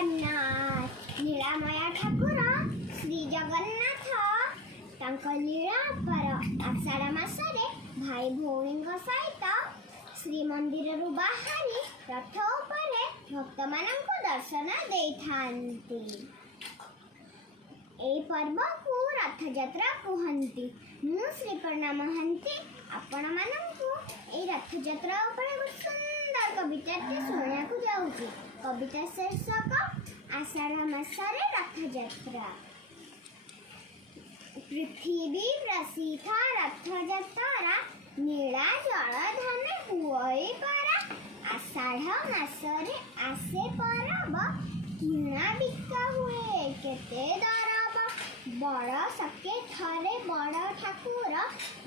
जगन्नाथ नीलामया ठाकुर श्री जगन्नाथ तांको लीला पर आषाढ़ मासरे भाई भौणी सहित श्रीमंदिर बाहरी रथ उपरे भक्त मानक दर्शन देइथांती। ए पर्व को रथ यात्रा कहती। मु श्रीपर्णा महंती आपण मानकु ए रथ यात्रा उपरे सुंदर कविता शुणा को जाऊँगी। कविता शीर्षक आषाढ़ मासरे रथ यात्रा। पृथ्वी प्रसिद्ध रथ यात्रा नीला जलधान हुई पारा। आषाढ़ मासरे आसे परब किणा बिका हुए केते दरब। बड़ सके थरे बड़ ठाकुर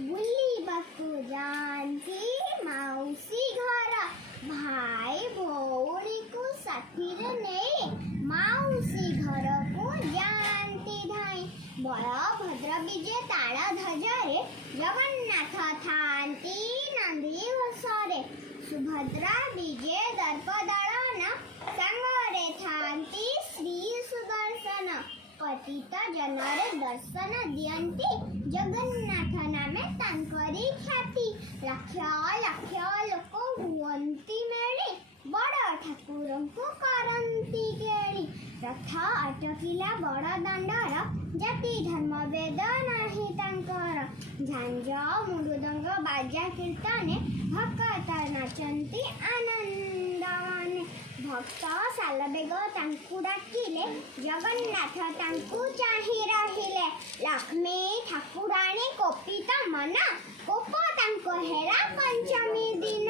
बुलिबाकु जाती मौसी घर। भाई भौणी को साथी नहीं मौसी घर को जाती धाई। बलभद्र विजय ताल ध्वजरे जगन्नाथ थांती नंदी घोषरे। सुभद्रा विजय दर्प दलन संगरे थांती श्री सुदर्शन। पतित जनरे दर्शन दियंती जगन्नाथ नामे तांकरी ख्याति। लक्ष लक्ष लोक हुअंती मेली बड़ ठाकुर को करंती केली। रथ अटकिला बड़ दांडर जाति धर्म वेद नाही तांकर। झांझ मृदंग बाजा कीर्तने भक्त नाचंती आनंदवाने। भक्त सालबेग तांकु डाकिले जगन्नाथ तांकु चाहि रहिले। लक्ष्मी ठाकुराणी कोपित मन कोप तांको हेरा पंचमी दिन।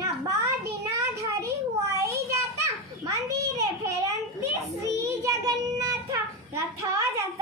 नव दिन धरी हुई जाता मंदिरे फेरंती श्री जगन्नाथ। रथ जाता